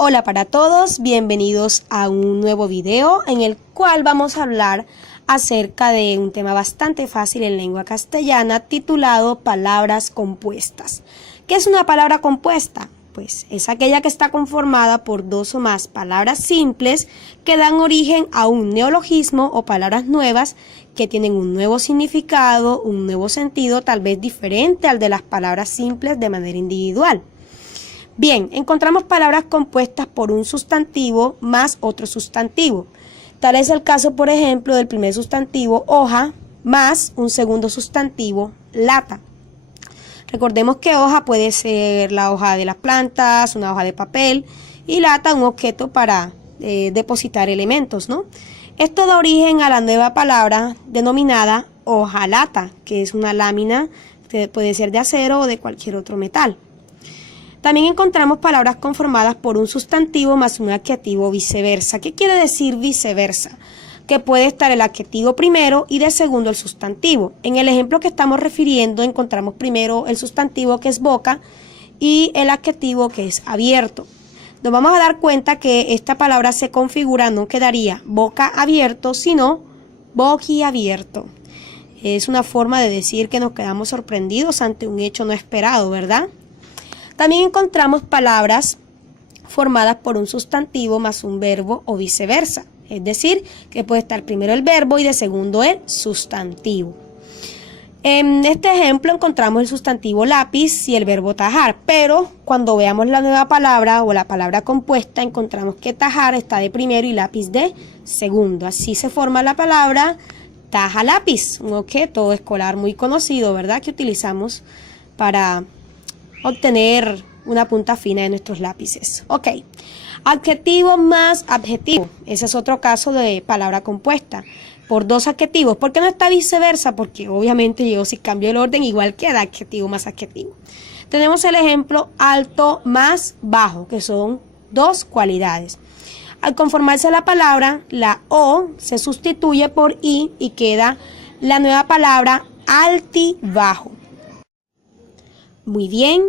Hola para todos, bienvenidos a un nuevo video en el cual vamos a hablar acerca de un tema bastante fácil en lengua castellana titulado palabras compuestas. ¿Qué es una palabra compuesta? Pues es aquella que está conformada por dos o más palabras simples que dan origen a un neologismo o palabras nuevas que tienen un nuevo significado, un nuevo sentido, tal vez diferente al de las palabras simples de manera individual. Bien, encontramos palabras compuestas por un sustantivo más otro sustantivo. Tal es el caso, por ejemplo, del primer sustantivo hoja más un segundo sustantivo lata. Recordemos que hoja puede ser la hoja de las plantas, una hoja de papel y lata un objeto para depositar elementos, ¿no? Esto da origen a la nueva palabra denominada hojalata, que es una lámina que puede ser de acero o de cualquier otro metal. También encontramos palabras conformadas por un sustantivo más un adjetivo viceversa. ¿Qué quiere decir viceversa? Que puede estar el adjetivo primero y de segundo el sustantivo. En el ejemplo que estamos refiriendo encontramos primero el sustantivo que es boca y el adjetivo que es abierto. Nos vamos a dar cuenta que esta palabra se configura, no quedaría boca abierto, sino boquiabierto. Es una forma de decir que nos quedamos sorprendidos ante un hecho no esperado, ¿verdad? También encontramos palabras formadas por un sustantivo más un verbo o viceversa. Es decir, que puede estar primero el verbo y de segundo el sustantivo. En este ejemplo encontramos el sustantivo lápiz y el verbo tajar, pero cuando veamos la nueva palabra o la palabra compuesta encontramos que tajar está de primero y lápiz de segundo. Así se forma la palabra taja lápiz, un objeto escolar muy conocido, ¿verdad? Que utilizamos para obtener una punta fina de nuestros lápices. Ok, adjetivo más adjetivo. Ese es otro caso de palabra compuesta por dos adjetivos. ¿Por qué no está viceversa? Porque obviamente yo si cambio el orden igual queda adjetivo más adjetivo. Tenemos el ejemplo alto más bajo, que son dos cualidades. Al conformarse la palabra, la O se sustituye por I y queda la nueva palabra altibajo. Muy bien.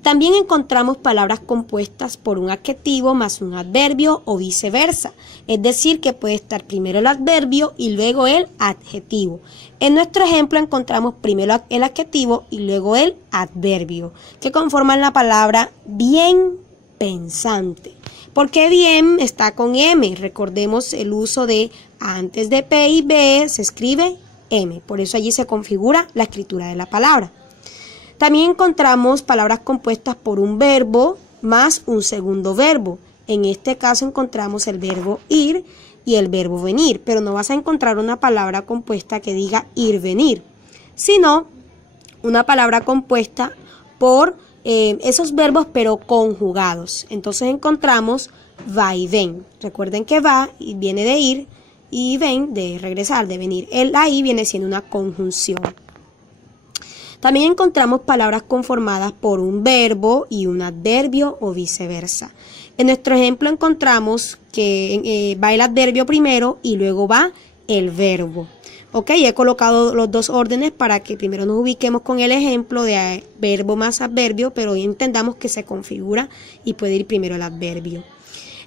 También encontramos palabras compuestas por un adjetivo más un adverbio o viceversa. Es decir, que puede estar primero el adverbio y luego el adjetivo. En nuestro ejemplo encontramos primero el adjetivo y luego el adverbio, que conforman la palabra bien pensante. ¿Por qué bien está con M? Recordemos el uso de antes de P y B se escribe M. Por eso allí se configura la escritura de la palabra. También encontramos palabras compuestas por un verbo más un segundo verbo. En este caso encontramos el verbo ir y el verbo venir, pero no vas a encontrar una palabra compuesta que diga ir, venir, sino una palabra compuesta por esos verbos pero conjugados. Entonces encontramos va y ven. Recuerden que va y viene de ir y ven de regresar, de venir. El ahí viene siendo una conjunción. También encontramos palabras conformadas por un verbo y un adverbio o viceversa. En nuestro ejemplo encontramos que va el adverbio primero y luego va el verbo. Ok, he colocado los dos órdenes para que primero nos ubiquemos con el ejemplo de verbo más adverbio, pero entendamos que se configura y puede ir primero el adverbio.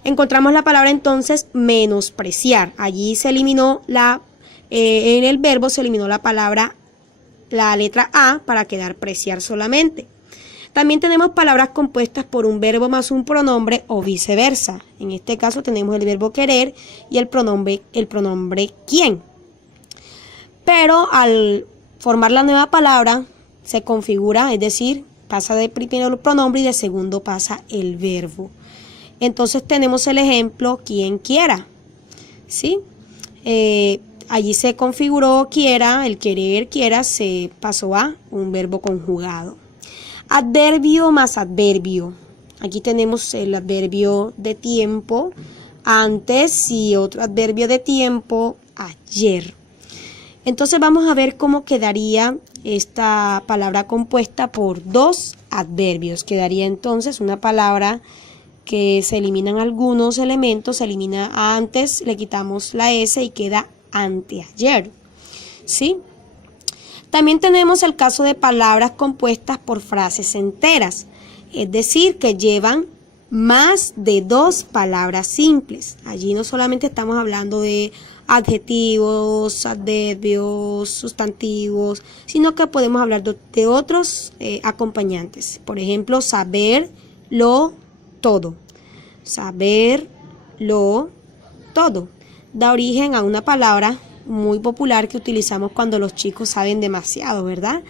Encontramos la palabra entonces menospreciar. Allí se eliminó en el verbo se eliminó la letra A para quedar preciar solamente. También tenemos palabras compuestas por un verbo más un pronombre o viceversa. En este caso tenemos el verbo querer y el pronombre quién. Pero al formar la nueva palabra se configura, es decir, pasa de primero el pronombre y de segundo pasa el verbo. Entonces tenemos el ejemplo quien quiera, ¿sí? Allí se configuró quiera, el querer, quiera, se pasó a un verbo conjugado. Adverbio más adverbio. Aquí tenemos el adverbio de tiempo, antes, y otro adverbio de tiempo, ayer. Entonces vamos a ver cómo quedaría esta palabra compuesta por dos adverbios. Quedaría entonces una palabra que se eliminan algunos elementos, se elimina antes, le quitamos la S y queda anteayer, ¿sí? También tenemos el caso de palabras compuestas por frases enteras, es decir, que llevan más de 2 palabras simples. Allí no solamente estamos hablando de adjetivos, adverbios, sustantivos, sino que podemos hablar de otros acompañantes. Por ejemplo, saberlo todo. Saberlo todo. Da origen a una palabra muy popular que utilizamos cuando los chicos saben demasiado, ¿verdad?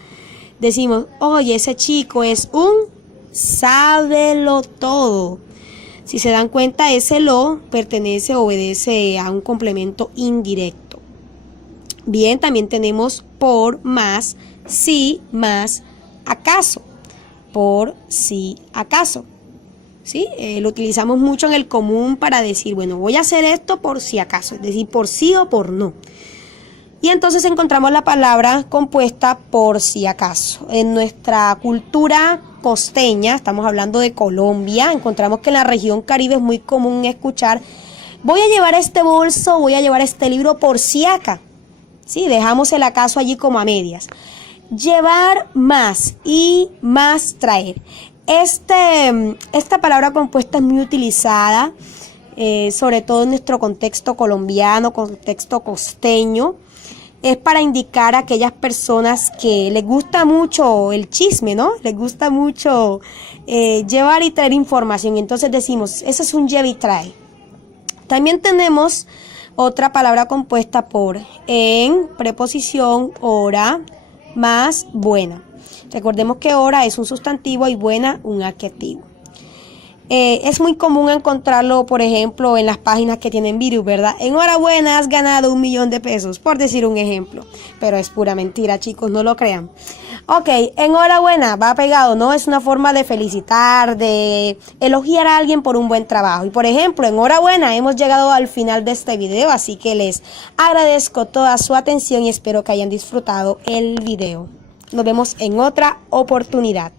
Decimos, oye, ese chico es un sábelo todo. Si se dan cuenta, ese lo obedece a un complemento indirecto. Bien, también tenemos por más, si más, acaso. Por si acaso. ¿Sí? Lo utilizamos mucho en el común para decir, bueno, voy a hacer esto por si acaso, es decir, por sí o por no. Y entonces encontramos la palabra compuesta por si acaso. En nuestra cultura costeña, estamos hablando de Colombia, encontramos que en la región Caribe es muy común escuchar, voy a llevar este bolso, voy a llevar este libro por si acaso. Sí, dejamos el acaso allí como a medias. Llevar más y más traer. Esta palabra compuesta es muy utilizada, sobre todo en nuestro contexto colombiano, contexto costeño. Es para indicar a aquellas personas que les gusta mucho el chisme, ¿no? Les gusta mucho llevar y traer información. Entonces decimos, eso es un lleva y trae. También tenemos otra palabra compuesta por en, preposición, hora, más buena. Recordemos que hora es un sustantivo y buena un adjetivo. Es muy común encontrarlo, por ejemplo, en las páginas que tienen virus, ¿verdad? Enhorabuena, has ganado 1 millón de pesos, por decir un ejemplo. Pero es pura mentira, chicos, no lo crean. Ok, enhorabuena, va pegado, ¿no? Es una forma de felicitar, de elogiar a alguien por un buen trabajo. Y por ejemplo, enhorabuena, hemos llegado al final de este video, así que les agradezco toda su atención y espero que hayan disfrutado el video. Nos vemos en otra oportunidad.